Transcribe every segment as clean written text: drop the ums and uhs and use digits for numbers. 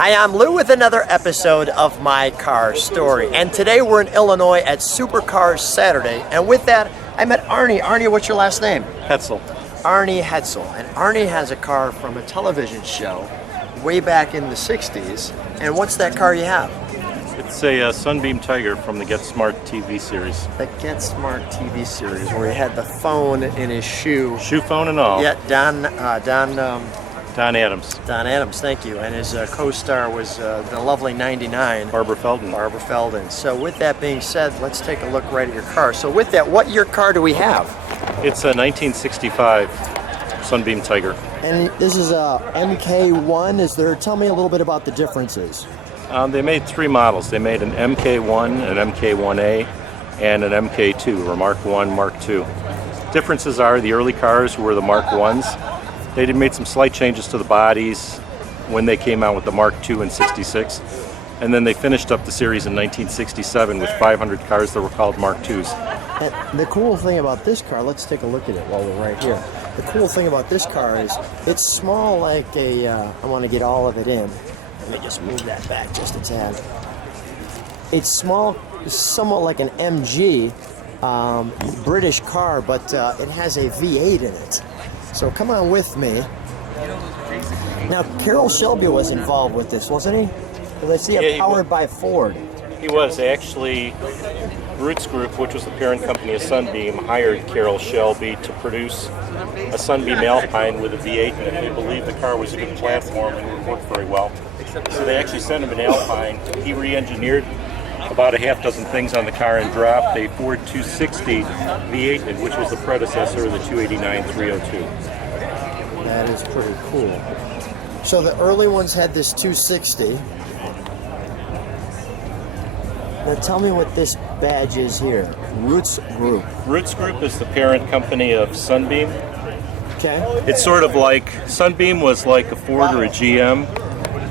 Hi, I'm Lou with another episode of My Car Story. And today we're in Illinois at Supercar Saturday. And with that, I met Arnie. Arnie, what's your last name? Hetzel. Arnie Hetzel. And Arnie has a car from a television show way back in the 60s. And what's that car you have? It's a Sunbeam Tiger from the Get Smart TV series. The Get Smart TV series, where he had the phone in his shoe. Shoe phone and all. Yeah, Don Adams. Don Adams, thank you. And his co-star was the lovely 99. Barbara Feldon. Barbara Feldon. So with that being said, let's take a look right at your car. So with that, what year car do we have? It's a 1965 Sunbeam Tiger. And this is a MK1. Tell me a little bit about the differences. They made three models. They made an MK1, an MK1A, and an MK2, or Mark 1, Mark 2. Differences are the early cars were the Mark 1s. They made some slight changes to the bodies when they came out with the Mark II in '66. And then they finished up the series in 1967 with 500 cars that were called Mark IIs. And the cool thing about this car, let's take a look at it while we're right here. The cool thing about this car is it's small like a, I want to get all of it in. Let me just move that back just a tad. It's small, somewhat like an MG British car, but it has a V8 in it. So come on with me. Now, Carroll Shelby was involved with this, wasn't he? Because I see it powered by Ford. He was. Actually, Roots Group, which was the parent company of Sunbeam, hired Carroll Shelby to produce a Sunbeam Alpine with a V8, and they believed the car was a good platform and would work very well. So they actually sent him an Alpine. He re-engineered about a half dozen things on the car and dropped a Ford 260 V8 in it, which was the predecessor of the 289 302. That is pretty cool. So the early ones had this 260. Now tell me what this badge is here. Roots Group. Roots Group is the parent company of Sunbeam. Okay. It's sort of like, Sunbeam was like a Ford or a GM.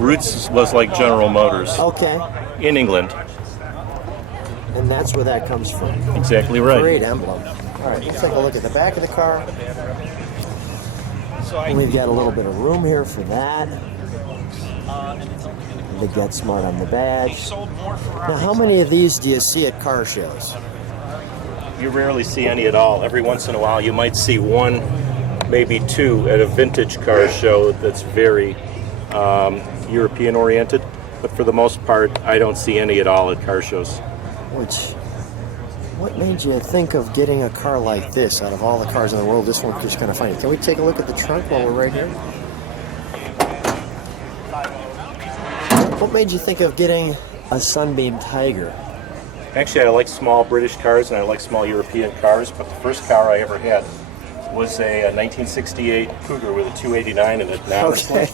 Roots was like General Motors. Okay. In England. And that's where that comes from. Exactly right. Great emblem. All right, let's take a look at the back of the car. And we've got a little bit of room here for that. The Get Smart on the badge. Now, how many of these do you see at car shows? You rarely see any at all. Every once in a while you might see one, maybe two at a vintage car show that's very European oriented. But for the most part, I don't see any at all at car shows. What made you think of getting a car like this? Out of all the cars in the world, this one just kind of funny. Can we take a look at the trunk while we're right here? What made you think of getting a Sunbeam Tiger? Actually, I like small British cars and I like small European cars, but the first car I ever had was a 1968 Cougar with a 289 in it. Now, okay.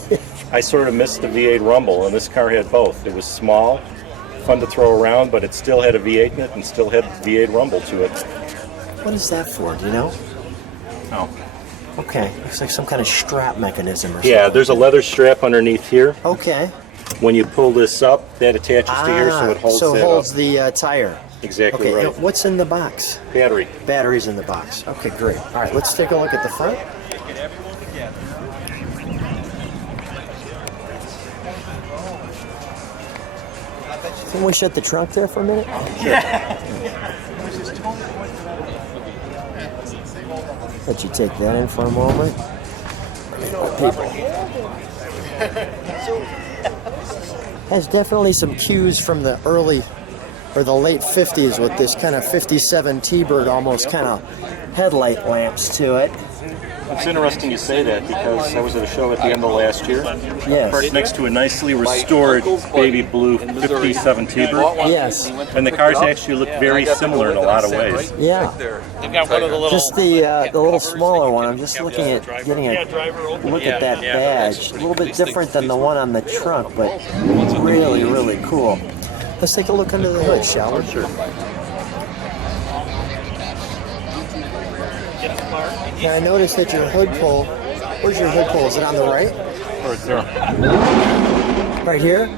I sort of missed the V8 rumble, and this car had both. It was small, fun to throw around, but it still had a V8 in it and still had V8 rumble to it. What is that for? Do you know? Oh. Okay. Looks like some kind of strap mechanism or something. Yeah, there's a leather strap underneath here. Okay. When you pull this up, that attaches to here, so it holds so it holds up. the tire. Exactly okay, right. What's in the box? Battery. Battery's in the box. Okay, great. All right, let's take a look at the front. Can we shut the trunk there for a minute? Sure. Let you take that in for a moment. People. Has definitely some cues from the early or the late 50s with this kind of 57 T-Bird almost kind of headlight lamps to it. It's interesting you say that because I was at a show at the end of last year. Yes. Parked next to a nicely restored baby blue 57 T-Bird. Yes. And the cars actually look very similar in a lot of ways. Yeah. Just the little smaller one. I'm just looking at getting a look at that badge. A little bit different than the one on the trunk, but really, really cool. Let's take a look under the hood, shall we? Sure. Now I noticed that your hood pull, where's your hood pull? Is it on the right? Right there. Right here?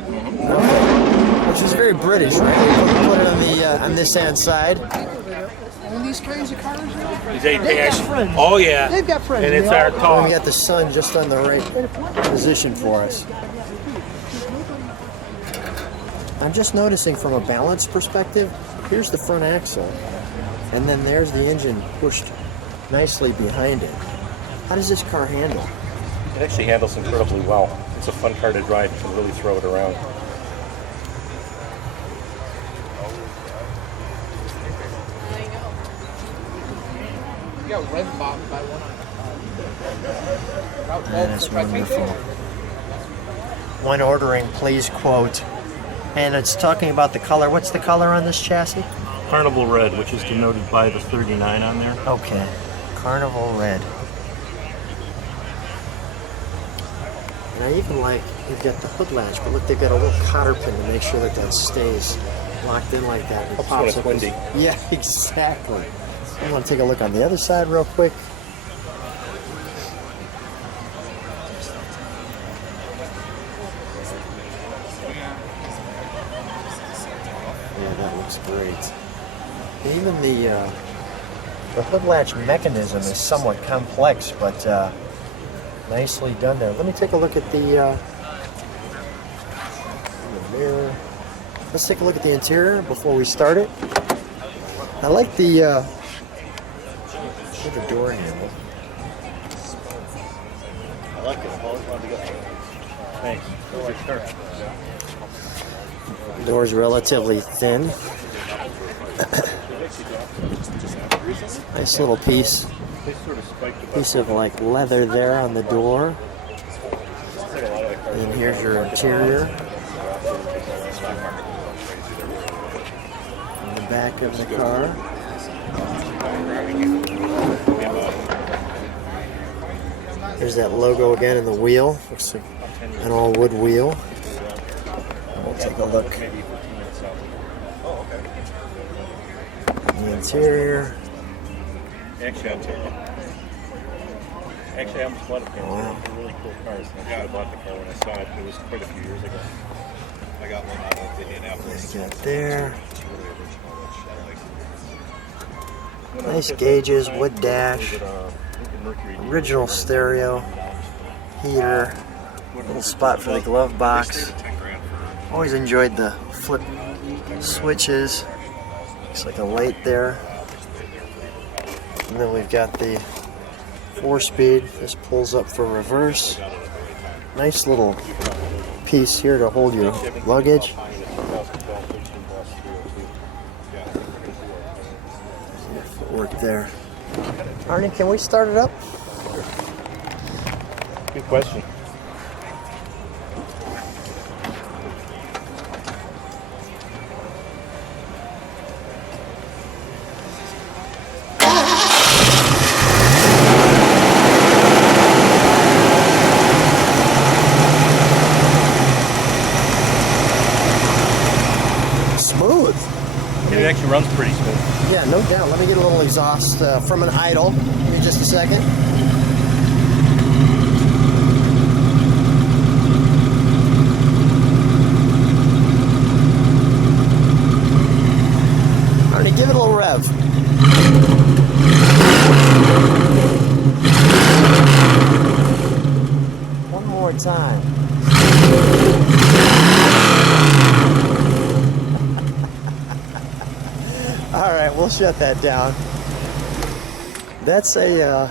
Okay. Which is very British, right? Put it on the on this hand side. And these kinds of cars, They've got friends. Oh yeah. They've got friends. And it's our And car. we got the sun just on the right position for us. I'm just noticing from a balance perspective, here's the front axle, and then there's the engine pushed nicely behind it. How does this car handle? It actually handles incredibly well. It's a fun car to drive. You can really throw it around. You got red box by one. That is wonderful. When ordering, please quote. And it's talking about the color. What's the color on this chassis? Carnival Red, which is denoted by the 39 on there. Okay. Carnival Red. And I even like, you've got the hood latch, but look, they've got a little cotter pin to make sure that that stays locked in like that. It Helps when it's windy. Yeah, exactly. I want to take a look on the other side real quick. Yeah, that looks great. Even the hood latch mechanism is somewhat complex, but nicely done there. Let me take a look at the mirror. Let's take a look at the interior before we start it. I like the door handle. I like it. I've always wanted to go. Thanks. Door's relatively thin. Nice little piece of like leather there on the door. And here's your interior. In the back of the car. There's that logo again in the wheel. Looks like an all wood wheel. We'll take a look. The interior. Actually, I almost bought a pair. Wow. They're really cool cars. I should have bought the car when I saw it. It was quite a few years ago. I got one out of Indianapolis. Got there. Nice gauges, wood dash, original stereo, heater, little spot for the glove box. Always enjoyed the flip switches. Looks like a light there. And then we've got the 4-speed. This pulls up for reverse. Nice little piece here to hold your luggage. Footwork there. Arnie, can we start it up? Good question. Smooth. It actually runs pretty smooth. Yeah, no doubt. Let me get a little exhaust from an idle. Give me just a second. Arnie, give it a little rev. One more time. All right, we'll shut that down. That's a,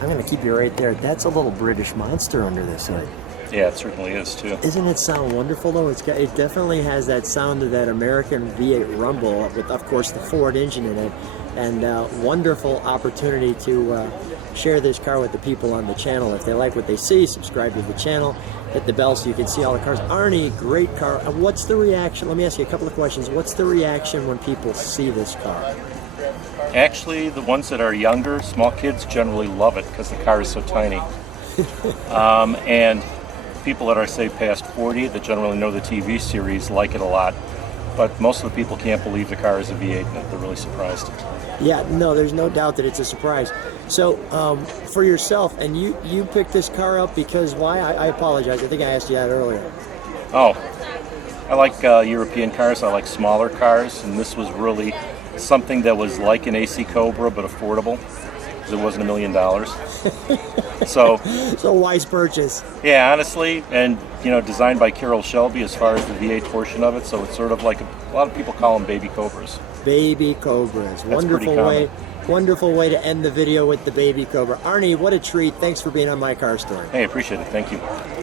I'm going to keep you right there. That's a little British monster under this hood. Yeah, it certainly is too. Isn't it sound wonderful though? It definitely has that sound of that American V8 rumble with, of course, the Ford engine in it. And wonderful opportunity to share this car with the people on the channel. If they like what they see, subscribe to the channel, hit the bell so you can see all the cars. Arnie, great car. What's the reaction? Let me ask you a couple of questions. What's the reaction when people see this car? Actually, the ones that are younger, small kids, generally love it because the car is so tiny. And people that are, say, past 40 that generally know the TV series like it a lot. But most of the people can't believe the car is a V8 and they're really surprised. Yeah, no, there's no doubt that it's a surprise. So, for yourself, and you picked this car up because why? I apologize. I think I asked you that earlier. Oh, I like European cars. I like smaller cars, and this was really something that was like an AC Cobra but affordable. It because it wasn't $1 million. So So wise purchase. yeah, honestly, and designed by Carroll Shelby as far as the V8 portion of it. So it's sort of like a lot of people call them baby Cobras. Baby Cobras. That's pretty common. Wonderful way to end the video with the baby Cobra. Arnie, what a treat. Thanks for being on My Car Story. Hey, appreciate it. Thank you.